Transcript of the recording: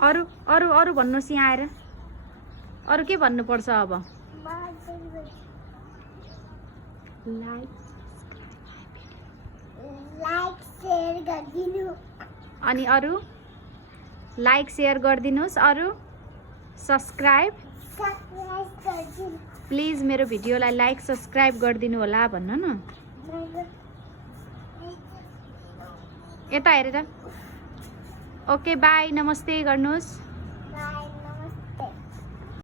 अरू अरू अरू भन्नुहोस् यहाँ आएर अरू के भन्नुपर्छ अब लाइक शेयर गरिदिनु अनि अरू लाइक शेयर गरिदिनुहोस् अरू सब्स्क्राइब गरिदिनु प्लिज मेरो भिडियोलाई लाइक सब्स्क्राइब गरिदिनु होला भन्नु न यता हेरेर ओके बाई नमस्ते गर्नुहोस्